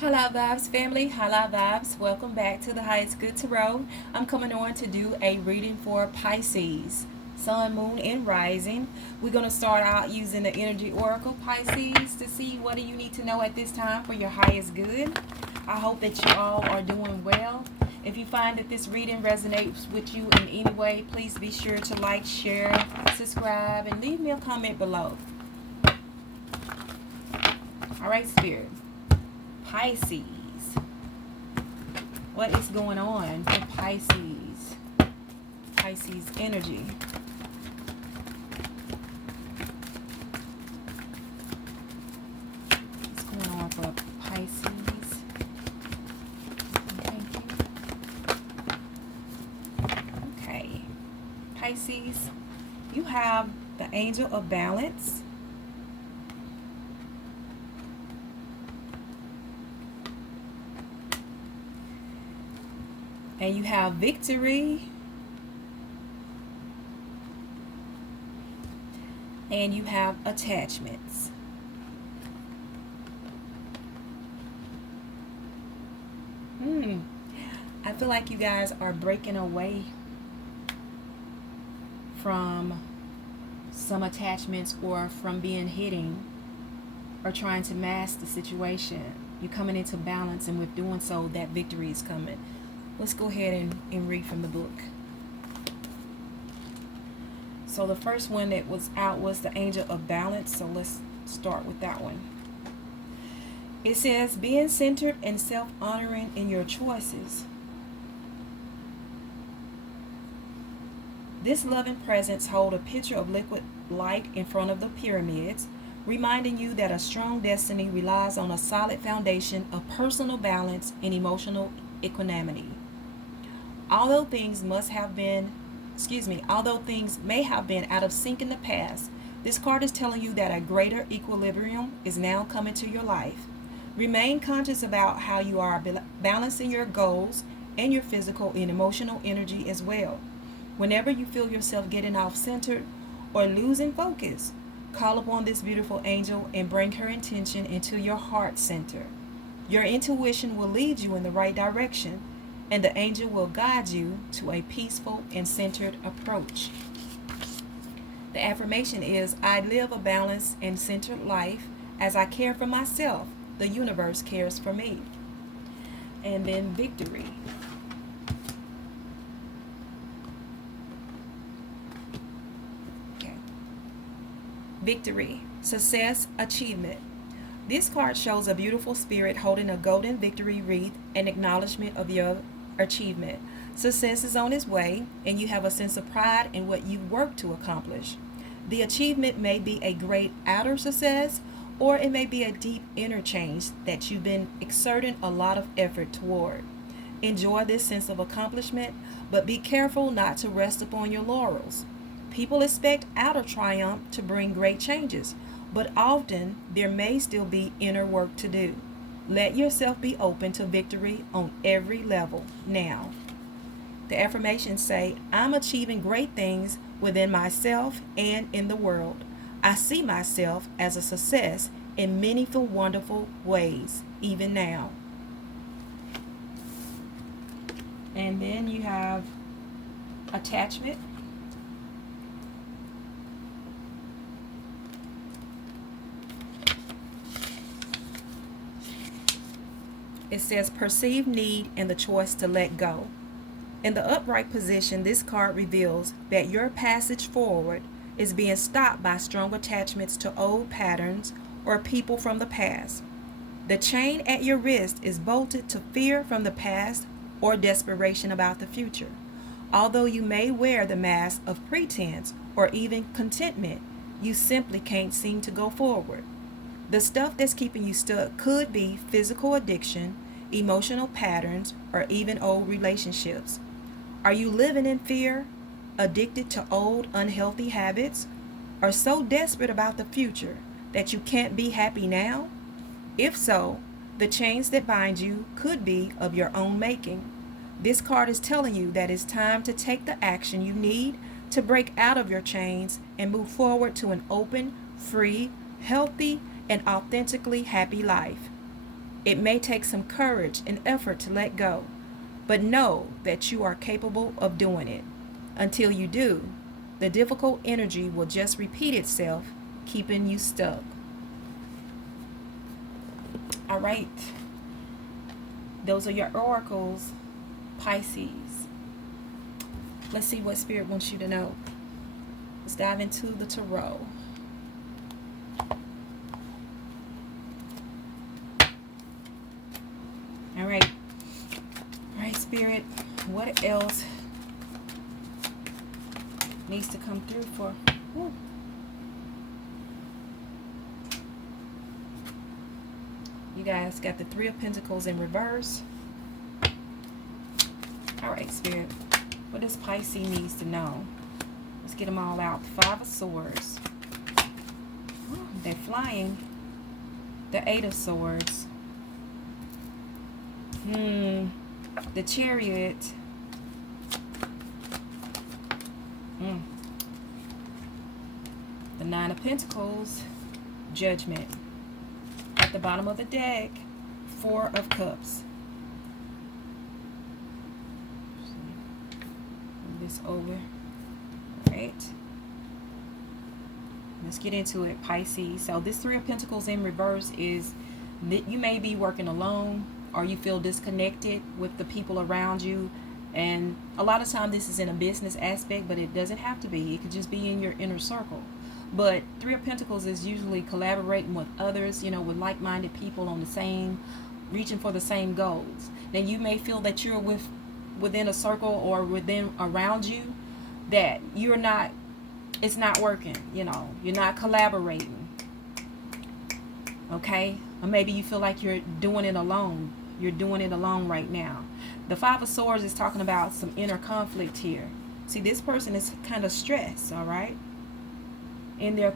Hello Vibes family, hello Vibes. Welcome back to the Highest Good Tarot. I'm coming on to do a reading for Pisces, Sun, Moon, and Rising. We're going to start out using the Energy Oracle Pisces to see what do you need to know at this time for your highest good. I hope that you all are doing well. If you find that this reading resonates with you in any way, please be sure to like, share, subscribe, and leave me a comment below. All right, Spirit. Pisces. What is going on for Pisces? Pisces energy. What's going on for Pisces? Thank you. Okay. Pisces, you have the Angel of Balance. And you have Victory. And you have Attachments. I feel like you guys are breaking away from some attachments or from being hidden or trying to mask the situation. You're coming into balance, and with doing so, that victory is coming. Let's go ahead and read from the book. So the first one that was out was the Angel of Balance. So let's start with that one. It says, being centered and self-honoring in your choices. This loving presence holds a picture of liquid light in front of the pyramids, reminding you that a strong destiny relies on a solid foundation of personal balance and emotional equanimity. Although things may have been out of sync in the past, this card is telling you that a greater equilibrium is now coming to your life. Remain conscious about how you are balancing your goals and your physical and emotional energy as well. Whenever you feel yourself getting off center or losing focus, call upon this beautiful angel and bring her intention into your heart center. Your intuition will lead you in the right direction, and the angel will guide you to a peaceful and centered approach. The affirmation is, I live a balanced and centered life. As I care for myself, the universe cares for me. And then Victory. Okay. Victory, success, achievement. This card shows a beautiful spirit holding a golden victory wreath, an acknowledgement of your achievement. Success is on its way, and you have a sense of pride in what you've worked to accomplish. The achievement may be a great outer success, or it may be a deep inner change that you've been exerting a lot of effort toward. Enjoy this sense of accomplishment, but be careful not to rest upon your laurels. People expect outer triumph to bring great changes, but often there may still be inner work to do. Let yourself be open to victory on every level now. The affirmations say, I'm achieving great things within myself and in the world. I see myself as a success in meaningful, wonderful ways, even now. And then you have attachment. It says perceived need and the choice to let go. In the upright position, this card reveals that your passage forward is being stopped by strong attachments to old patterns or people from the past. The chain at your wrist is bolted to fear from the past or desperation about the future. Although you may wear the mask of pretense or even contentment, you simply can't seem to go forward. The stuff that's keeping you stuck could be physical addiction, emotional patterns, or even old relationships. Are you living in fear, addicted to old unhealthy habits, or so desperate about the future that you can't be happy now? If so, the chains that bind you could be of your own making. This card is telling you that it's time to take the action you need to break out of your chains and move forward to an open, free, healthy, and authentically happy life. It may take some courage and effort to let go, but know that you are capable of doing it. Until you do, the difficult energy will just repeat itself, keeping you stuck. All right. Those are your oracles, Pisces. Let's see what Spirit wants you to know. Let's dive into the tarot. All right. All right, Spirit. What else needs to come through for... Woo. You guys got the Three of Pentacles in reverse. All right, Spirit. What does Pisces needs to know? Let's get them all out. The Five of Swords. Oh, they're flying. The Eight of Swords. The Chariot. The Nine of Pentacles. Judgment. At the bottom of the deck, Four of Cups. Move this over. All right. Let's get into it, Pisces. So this Three of Pentacles in reverse is that you may be working alone, or you feel disconnected with the people around you. And a lot of time this is in a business aspect, but it doesn't have to be. It could just be in your inner circle. But Three of Pentacles is usually collaborating with others, you know, with like-minded people on the same, reaching for the same goals. Now you may feel that you're within a circle or within around you that you're not, it's not working, you know, you're not collaborating. Okay? Or maybe you feel like you're doing it alone. You're doing it alone right now. The Five of Swords is talking about some inner conflict here. See, this person is kind of stressed, all right? In their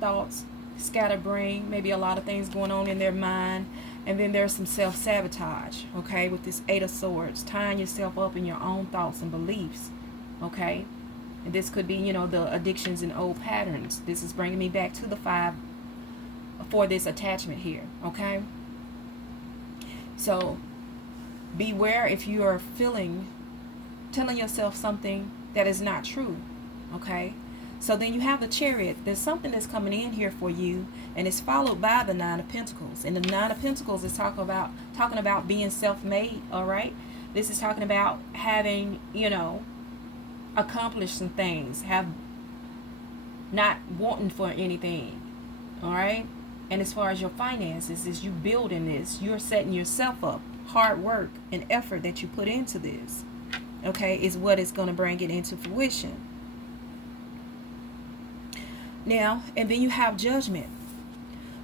thoughts, scatterbrained, maybe a lot of things going on in their mind. And then there's some self-sabotage, okay, with this Eight of Swords, tying yourself up in your own thoughts and beliefs, okay? And this could be, you know, the addictions and old patterns. This is bringing me back to the five for this attachment here, okay? So beware if you are telling yourself something that is not true, okay? So then you have the Chariot. There's something that's coming in here for you, and it's followed by the Nine of Pentacles. And the Nine of Pentacles is talking about being self-made, all right? This is talking about having, you know, accomplished some things, have not wanting for anything, all right? And as far as your finances, is you building this, you're setting yourself up. Hard work and effort that you put into this, okay, is what is going to bring it into fruition. Now, and then you have Judgment.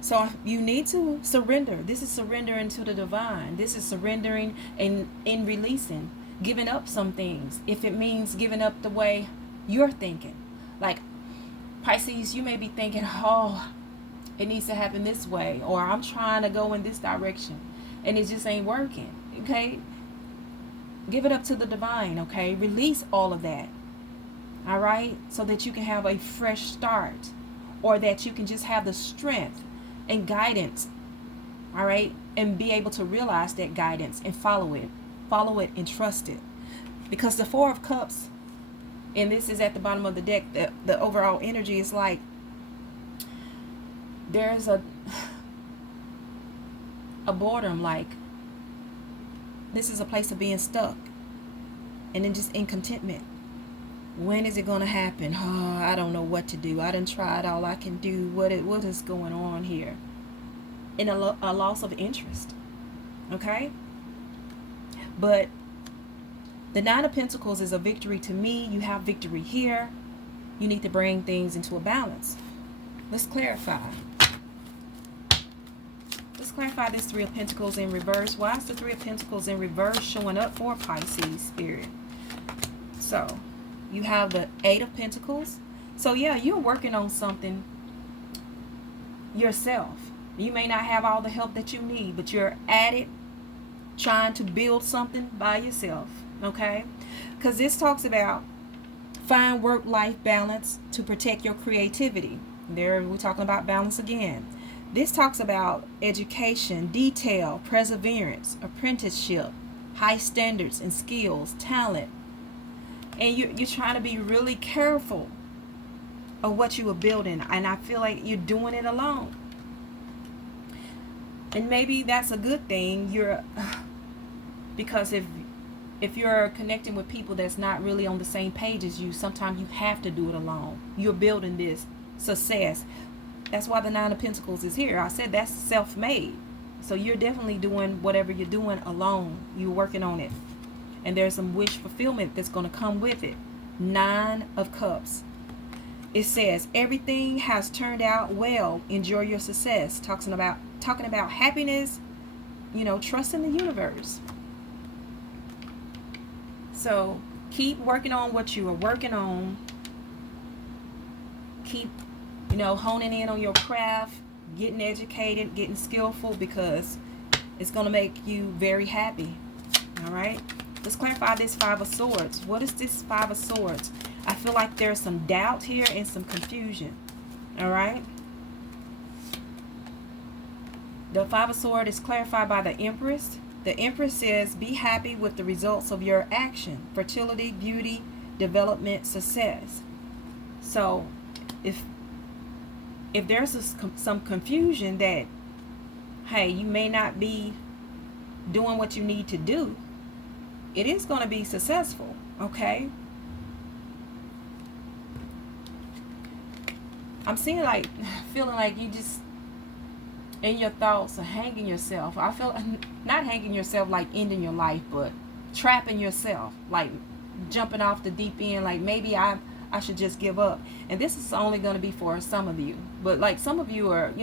So you need to surrender. This is surrendering to the divine. This is surrendering and in releasing, giving up some things. If it means giving up the way you're thinking. Like Pisces, you may be thinking, oh, it needs to happen this way, or I'm trying to go in this direction and it just ain't working, okay? Give it up to the divine, okay? Release all of that. All right, so that you can have a fresh start, or that you can just have the strength and guidance, all right, and be able to realize that guidance and follow it and trust it. Because the Four of Cups, and this is at the bottom of the deck, the overall energy is like there's a boredom, like this is a place of being stuck and then just in contentment. When is it going to happen? Oh, I don't know what to do. I done tried all I can do. What is going on here? And a loss of interest. Okay? But the Nine of Pentacles is a victory to me. You have victory here. You need to bring things into a balance. Let's clarify. Let's clarify this Three of Pentacles in reverse. Why is the Three of Pentacles in reverse showing up for Pisces spirit? So you have the Eight of Pentacles. So yeah, you're working on something yourself. You may not have all the help that you need, but you're at it, trying to build something by yourself, okay? Because this talks about find work-life balance to protect your creativity. There we're talking about balance again. This talks about education, detail, perseverance, apprenticeship, high standards and skills, talent. And you're trying to be really careful of what you are building. And I feel like you're doing it alone. And maybe that's a good thing. Because if you're connecting with people that's not really on the same page as you, sometimes you have to do it alone. You're building this success. That's why the Nine of Pentacles is here. I said that's self-made. So you're definitely doing whatever you're doing alone. You're working on it. And there's some wish fulfillment that's going to come with it. Nine of Cups. It says, everything has turned out well. Enjoy your success. Talking about happiness, trust in the universe. So keep working on what you are working on. Keep, honing in on your craft, getting educated, getting skillful, because it's going to make you very happy. All right. Let's clarify this Five of Swords. What is this Five of Swords? I feel like there's some doubt here and some confusion. All right. The Five of Swords is clarified by the Empress. The Empress says, be happy with the results of your action. Fertility, beauty, development, success. So if there's some confusion that, hey, you may not be doing what you need to do, it is going to be successful, okay? I'm feeling like you just, in your thoughts, are hanging yourself. I feel, not hanging yourself like ending your life, but trapping yourself, like jumping off the deep end, like maybe I should just give up. And this is only going to be for some of you. But like some of you are,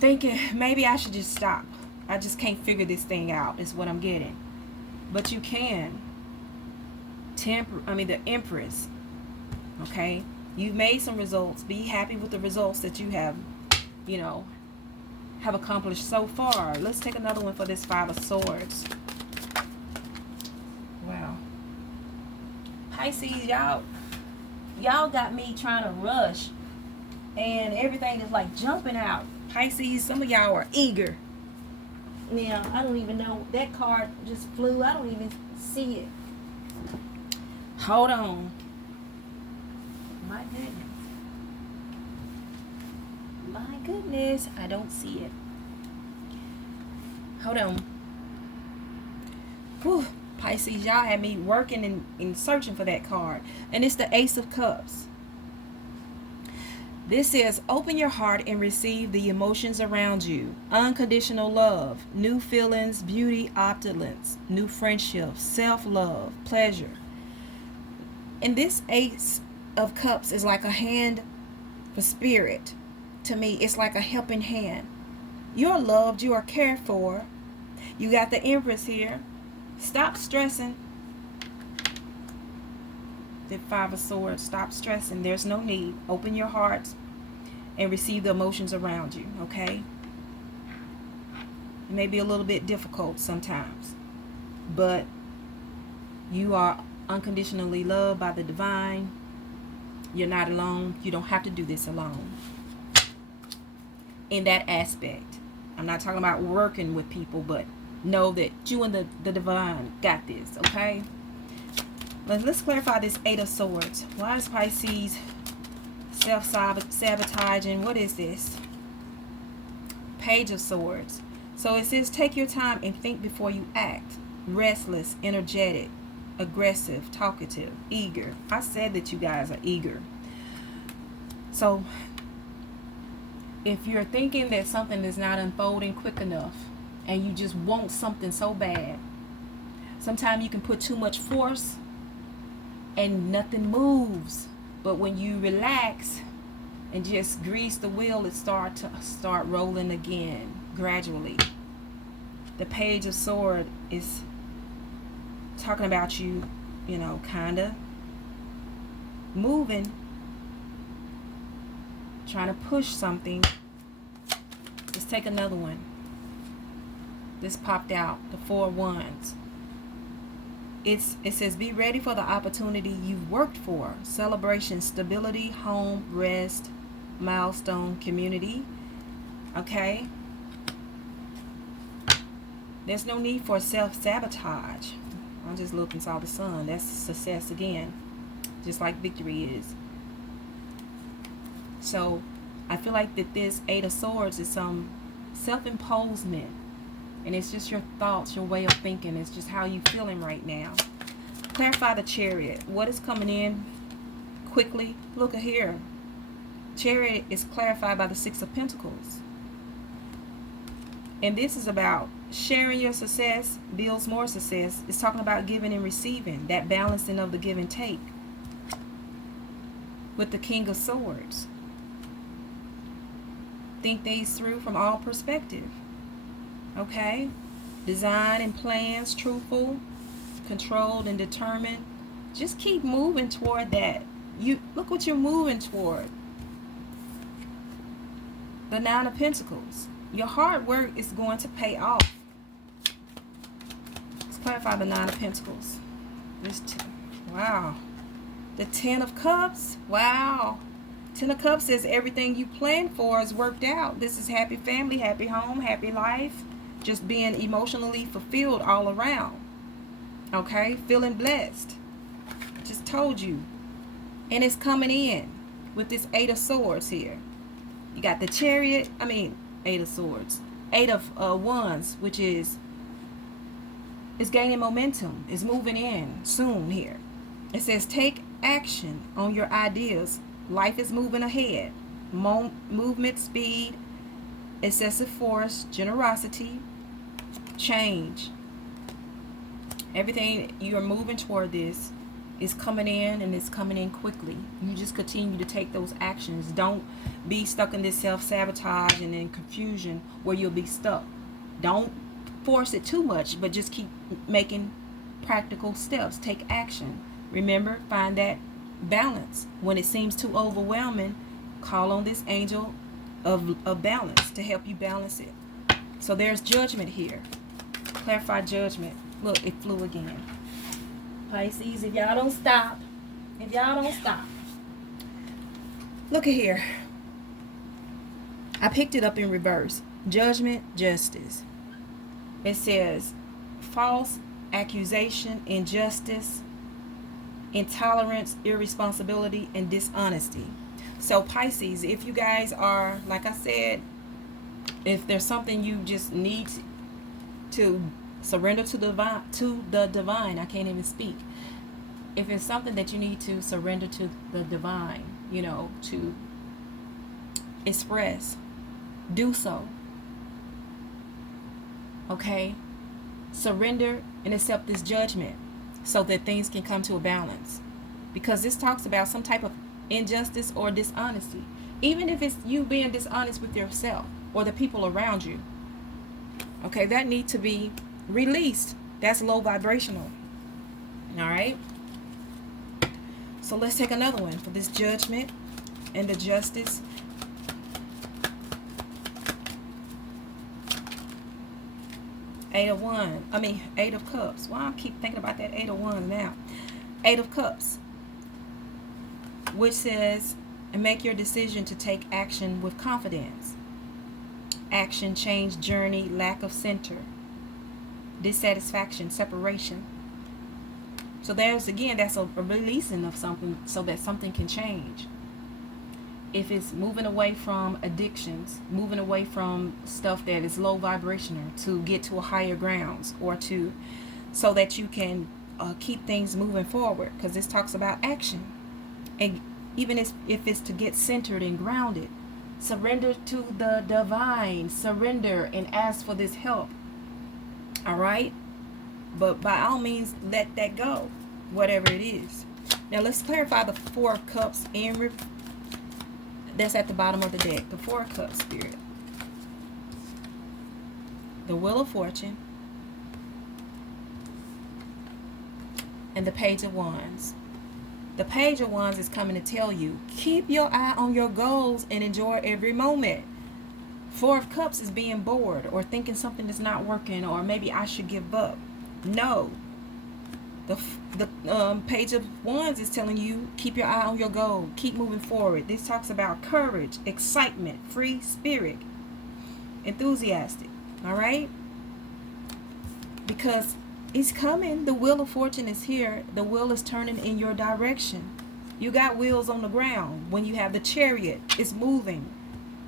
thinking, maybe I should just stop. I just can't figure this thing out, is what I'm getting. But you can. The Empress. Okay? You've made some results. Be happy with the results that you have, have accomplished so far. Let's take another one for this Five of Swords. Wow. Pisces, y'all got me trying to rush. And everything is like jumping out. Pisces, some of y'all are eager. Now, I don't even know. That card just flew. I don't even see it. Hold on. My goodness. My goodness. I don't see it. Hold on. Whew. Pisces, y'all had me working and searching for that card. And it's the Ace of Cups. This says, open your heart and receive the emotions around you. Unconditional love, new feelings, beauty, opulence, new friendships, self-love, pleasure. And this Ace of Cups is like a hand for spirit. To me, it's like a helping hand. You're loved, you are cared for. You got the Empress here. Stop stressing. The Five of Swords. Stop stressing. There's no need. Open your heart and receive the emotions around you, okay? It may be a little bit difficult sometimes, but you are unconditionally loved by the divine. You're not alone. You don't have to do this alone. In that aspect. I'm not talking about working with people, but know that you and the divine got this, okay? Let's clarify this Eight of Swords. Why is Pisces self-sabotaging? What is this? Page of Swords. So it says, take your time and think before you act. Restless, energetic, aggressive, talkative, eager. I said that you guys are eager. So if you're thinking that something is not unfolding quick enough and you just want something so bad, sometimes you can put too much force and nothing moves. But when you relax and just grease the wheel, it start rolling again gradually. The Page of Swords is talking about you, kind of moving, trying to push something. Let's take another one. This popped out, the Four of Wands. It says, be ready for the opportunity you've worked for. Celebration, stability, home, rest, milestone, community. Okay? There's no need for self-sabotage. I just looked and saw the sun. That's success again. Just like victory is. So, I feel like that this Eight of Swords is some self-imposement. And it's just your thoughts, your way of thinking. It's just how you feeling right now. Clarify the Chariot. What is coming in quickly? Look at here. Chariot is clarified by the Six of Pentacles. And this is about sharing your success builds more success. It's talking about giving and receiving. That balancing of the give and take. With the King of Swords. Think these through from all perspective. Okay? Design and plans, truthful, controlled and determined. Just keep moving toward that. You look what you're moving toward. The Nine of Pentacles. Your hard work is going to pay off. Let's clarify the Nine of Pentacles. Wow. The Ten of Cups. Wow. Ten of Cups says everything you planned for is worked out. This is happy family, happy home, happy life. Just being emotionally fulfilled all around. Okay? Feeling blessed. Just told you. And it's coming in with this Eight of Swords here. You got the Chariot. Eight of Swords. Eight of Wands, which is gaining momentum. Is moving in soon here. It says take action on your ideas. Life is moving ahead. Movement, speed, excessive force, generosity, change. Everything you're moving toward this is coming in, and it's coming in quickly. You just continue to take those actions. Don't be stuck in this self-sabotage and in confusion where you'll be stuck. Don't force it too much, but just keep making practical steps. Take action. Remember, find that balance. When it seems too overwhelming, call on this angel of balance to help you balance it. So there's judgment here. Clarify judgment. Look, it flew again. Pisces, if y'all don't stop. Look at here. I picked it up in reverse. Judgment, justice. It says false accusation, injustice, intolerance, irresponsibility, and dishonesty. So Pisces, if you guys are, like I said, if there's something you just need to surrender to the divine, I can't even speak. If it's something that you need to surrender to the divine, to express, do so. Okay? Surrender and accept this judgment so that things can come to a balance. Because this talks about some type of injustice or dishonesty. Even if it's you being dishonest with yourself or the people around you. Okay, that needs to be released. That's low vibrational. Alright? So let's take another one for this judgment and the justice. Eight of Cups. Why I keep thinking about that Eight of Wands now. Eight of Cups. Which says, make your decision to take action with confidence. Action, change, journey, lack of center. Dissatisfaction, separation. So that's a releasing of something so that something can change. If it's moving away from addictions, moving away from stuff that is low vibrational to get to a higher grounds, or so that you can keep things moving forward, because this talks about action. And even if it's to get centered and grounded, surrender to the divine, surrender and ask for this help. All right? But by all means, let that go, whatever it is. Now let's clarify the Four of Cups that's at the bottom of the deck. The Four of Cups, Spirit. The Wheel of Fortune. And the Page of Wands. The Page of Wands is coming to tell you, keep your eye on your goals and enjoy every moment. Four of Cups is being bored or thinking something is not working, or maybe I should give up. No. The Page of Wands is telling you, keep your eye on your goal. Keep moving forward. This talks about courage, excitement, free spirit. enthusiastic. All right? Because it's coming. The wheel of fortune is here. The wheel is turning in your direction. You got wheels on the ground. When you have the chariot, it's moving.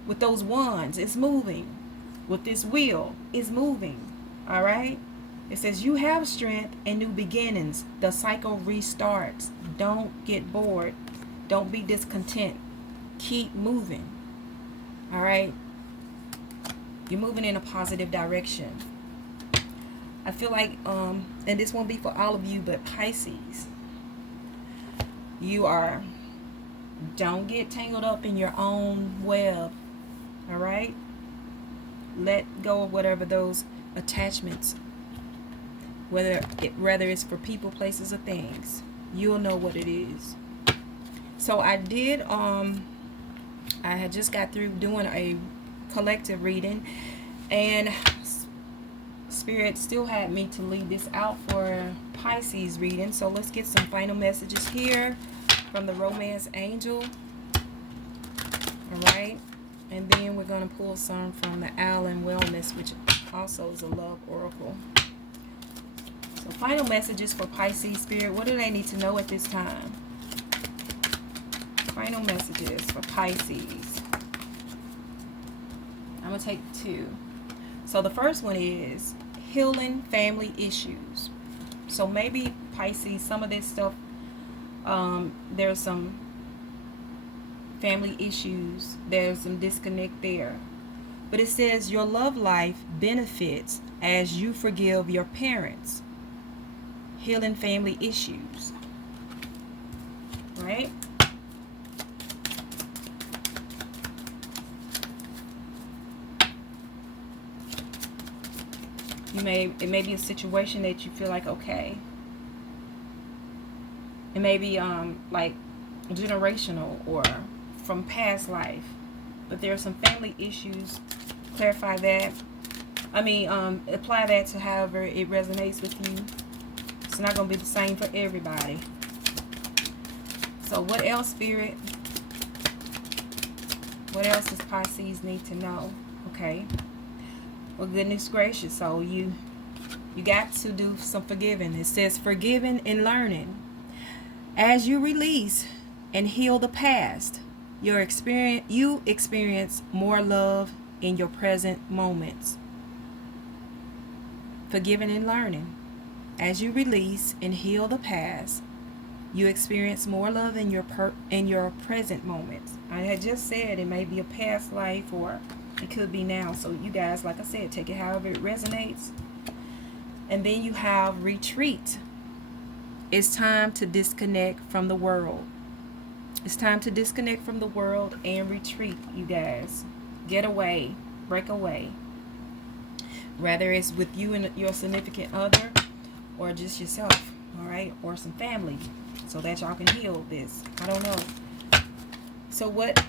With those wands, it's moving. With this wheel, it's moving. All right? It says you have strength and new beginnings. The cycle restarts. Don't get bored. Don't be discontent. Keep moving. All right? You're moving in a positive direction. I feel like, and this won't be for all of you, but Pisces, don't get tangled up in your own web. All right? Let go of whatever those attachments, whether it's for people, places, or things. You'll know what it is. So I had just got through doing a collective reading, and Spirit still had me to leave this out for Pisces reading. So let's get some final messages here from the Romance Angel. All right. And then we're going to pull some from the Owl and Wellness, which also is a love oracle. So final messages for Pisces Spirit. What do they need to know at this time? Final messages for Pisces. I'm going to take 2. So the first one is healing family issues. So maybe Pisces, some of this stuff, there's some family issues. There's some disconnect there. But it says your love life benefits as you forgive your parents. Healing family issues. Right? It may be a situation that you feel like, okay. It may be like generational or from past life, but there are some family issues. Clarify that. Apply that to however it resonates with you. It's not going to be the same for everybody. So what else, Spirit? What else does Pisces need to know? Okay. Well, goodness gracious. So you got to do some forgiving. It says forgiving and learning. As you release and heal the past, you experience more love in your present moments. Forgiving and learning. As you release and heal the past, you experience more love in your present moments. I had just said it may be a past life or it could be now. So you guys, like I said, take it however it resonates. And then you have retreat. It's time to disconnect from the world. It's time to disconnect from the world and retreat, you guys. Get away. Break away. Whether it's with you and your significant other or just yourself, all right? Or some family so that y'all can heal this. I don't know. So what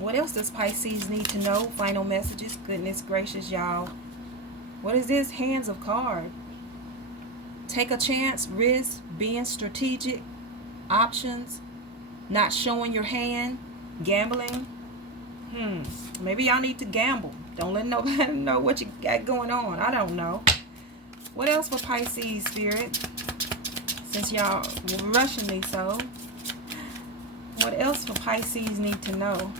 else does Pisces need to know? Final messages. Goodness gracious, y'all. What is this? Hands of card. Take a chance, risk, being strategic, options, not showing your hand, gambling. Maybe y'all need to gamble. Don't let nobody know what you got going on. I don't know. What else for Pisces, Spirit? Since y'all were rushing me so. What else for Pisces need to know?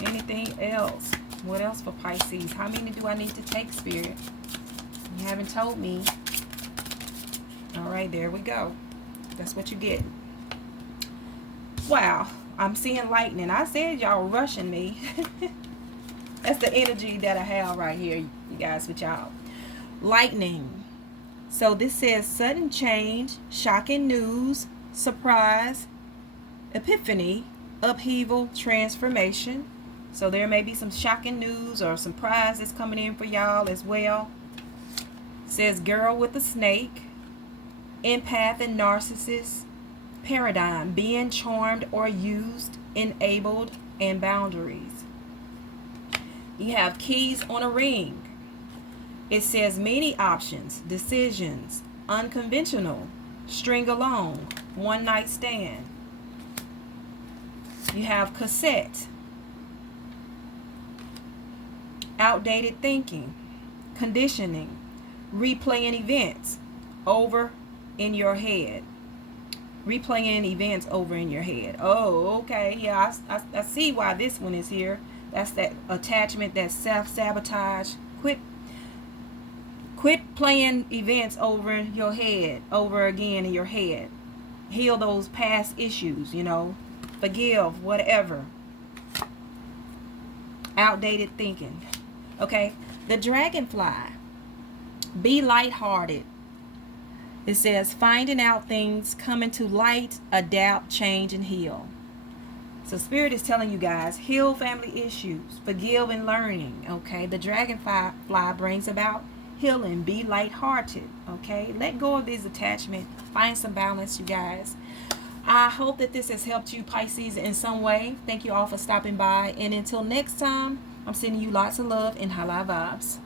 Anything else? What else for Pisces? How many do I need to take, Spirit? You haven't told me. All right, there we go. That's what you get. Wow, I'm seeing lightning. I said y'all were rushing me. That's the energy that I have right here, you guys, with y'all. Lightning. So this says sudden change, shocking news, surprise, epiphany, upheaval, transformation. So there may be some shocking news or surprises coming in for y'all as well. Says girl with a snake, empath and narcissist, paradigm, being charmed or used, enabled, and boundaries. You have keys on a ring. It says many options, decisions, unconventional, string along, one night stand. You have cassette. outdated thinking, conditioning, replaying events over in your head. Replaying events over in your head. Oh, okay. Yeah, I see why this one is here. That's that attachment, that self-sabotage. Quit playing events over in your head, over again in your head. Heal those past issues, Forgive, whatever. Outdated thinking. Okay? The dragonfly. Be lighthearted. It says, finding out things, coming to light, adapt, change, and heal. So Spirit is telling you guys, heal family issues, forgive and learning, okay? The dragonfly brings about healing. Be lighthearted, okay? Let go of these attachments. Find some balance, you guys. I hope that this has helped you, Pisces, in some way. Thank you all for stopping by. And until next time, I'm sending you lots of love and high vibes.